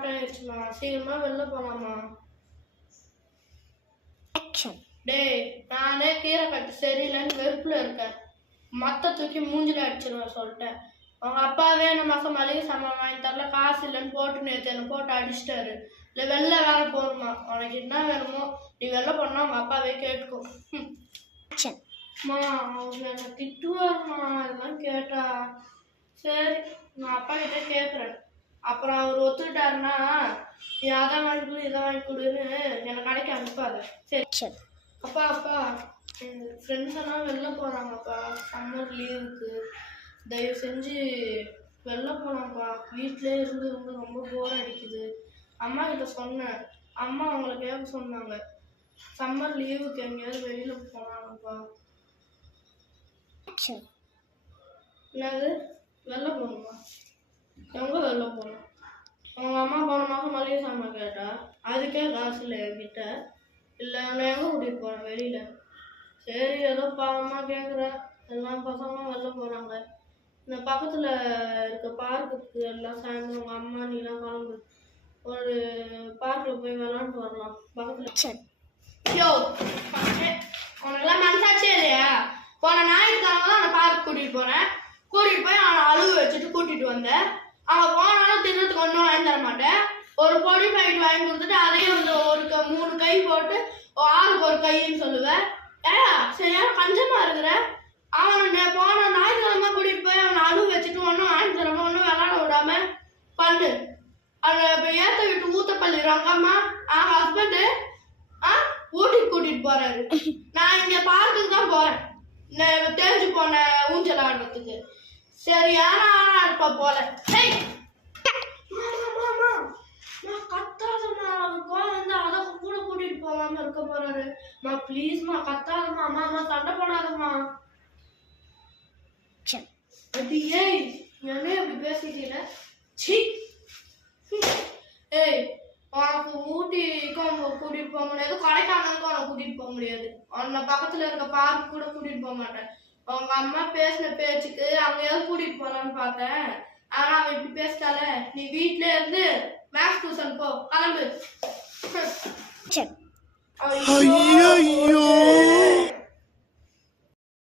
Start ஆயிடுச்சுமா. சீக்கிரமா வெளில போலாமா? டேய், நானே கீரை கட்டு சரியில்லைன்னு வெறுப்புல இருக்கேன். மத்த தூக்கி மூஞ்சில அடிச்சிருவேன் சொல்லிட்டேன். அவங்க அப்பாவே என்ன மாசம் மளிகை சாமான் வாங்கி தரல, காசு இல்லைன்னு போட்டு நேற்று என்ன போட்டு அடிச்சிட்டாரு. இல்லை வெளில வேலை போகணுமா? உனக்கு என்ன வேணுமோ நீ வெளில போனா அவங்க அப்பாவே கேட்டுக்கோ. அவங்க என்ன திட்டுவாருமா இதெல்லாம் கேட்டா. சரி, நான் அப்பா கிட்ட கேட்குறேன். அப்புறம் அவர் ஒத்துக்கிட்டாருன்னா நீ அதை வாங்கி கொடு இதை வாங்கி கொடுன்னு என்னை கடைக்கு அனுப்பாத. சரி அப்பா, அப்பா எங்கள் ஃப்ரெண்ட்ஸ் எல்லாம் வெளில போகிறாங்கப்பா சம்மர் லீவுக்கு. தயவு செஞ்சு வெளில போகலாம்ப்பா. வீட்டிலே இருந்து இருந்து ரொம்ப போர் அடிக்குது. அம்மா கிட்ட சொன்னேன், அம்மா அவங்கள கேட்க சொன்னாங்க. சம்மர் லீவுக்கு எங்கேயாவது வெளியில் போகலாம்ப்பா. என்னது வெளில போகணுமா? எங்கே வெளில போகணும்? அவங்க அம்மா போன மாதம் மளிகை சாமான் கேட்டா, அதுக்கே காசு இல்லை என்கிட்ட. இல்லை நான் எங்கே கூட்டிகிட்டு போகிறேன் வெளியில்? சரி ஏதோ பாவமாக கேட்குறேன். எல்லா பசங்களும் வெளில போகிறாங்க. இந்த பக்கத்தில் இருக்க பார்க்குக்கு எல்லாம் சாயந்தரம் உங்கள் அம்மா நீலாம் கிளம்பு. ஒரு பார்க்கில் போய் விளாண்டுட்டு வரலாம் பக்கத்தில். யோ உனக்கெல்லாம் மனசாச்சே இல்லையா? போன ஞாயிற்றுக்கிழமை தான் நான் பார்க் கூட்டிகிட்டு போனேன். கூட்டிகிட்டு போய் அவனை அழுவு வச்சுட்டு கூட்டிகிட்டு வந்தேன். அவன் போனாலும் தின்னத்துக்கு ஒன்றும் வாங்கி தர மாட்டேன். ஒரு பொடி பாக்கெட் வாங்கி கொடுத்துட்டு அதையும் வந்து ஒரு 3 கை போட்டு 6க்கு ஒரு கைன்னு சொல்லுவேன். சரியா கஞ்சமா இருக்கிற. அவனை போன ஞாயிற்றுக்கிழமை கூட்டிகிட்டு போய் அவனை அழுவு வச்சுட்டு ஒன்றும் வாங்கி தராம ஒன்றும் விளாட விடாம பண்ணு. அதை இப்போ ஏற்ற விட்டு ஊத்த பள்ளிடுறாங்க அம்மா. அவங்க ஹஸ்பண்டு ஊட்டிக்கு கூட்டிகிட்டு போறாரு. நான் இங்கே பார்க்குக்கு தான் போகிறேன் தெரிஞ்சு போன ஊஞ்சல் ஆடுறதுக்கு. சரி ஆனா இருப்பா போல. கத்தாதம்மா, அவர் கோலம் வந்து அதை கூட கூட்டிட்டு போகாம இருக்க போறாரு. ப்ளீஸ்மா கத்தாதம்மா. அம்மா சண்டை போடாதம்மா. அப்படியே என்ன அப்படி பேசிட்டீங்க? ஏய் உனக்கு ஊட்டிக்கும் கூட்டிட்டு போக முடியாது, கொடைக்கானலுக்கும் உனக்கு கூட்டிட்டு போக முடியாது. உன்னை பக்கத்துல இருக்க பார்க் கூட கூட்டிட்டு போக மாட்டேன். அவங்க அம்மா பேசின பேச்சுக்கு அங்கேயாவது கூட்டிட்டு போலான்னு பார்த்தேன். ஆனா அவன் இப்படி பேசிட்டால. நீ வீட்டுல இருந்து மேக்ஸ் டியூஷன் போ, கிளம்பு. ஐயோ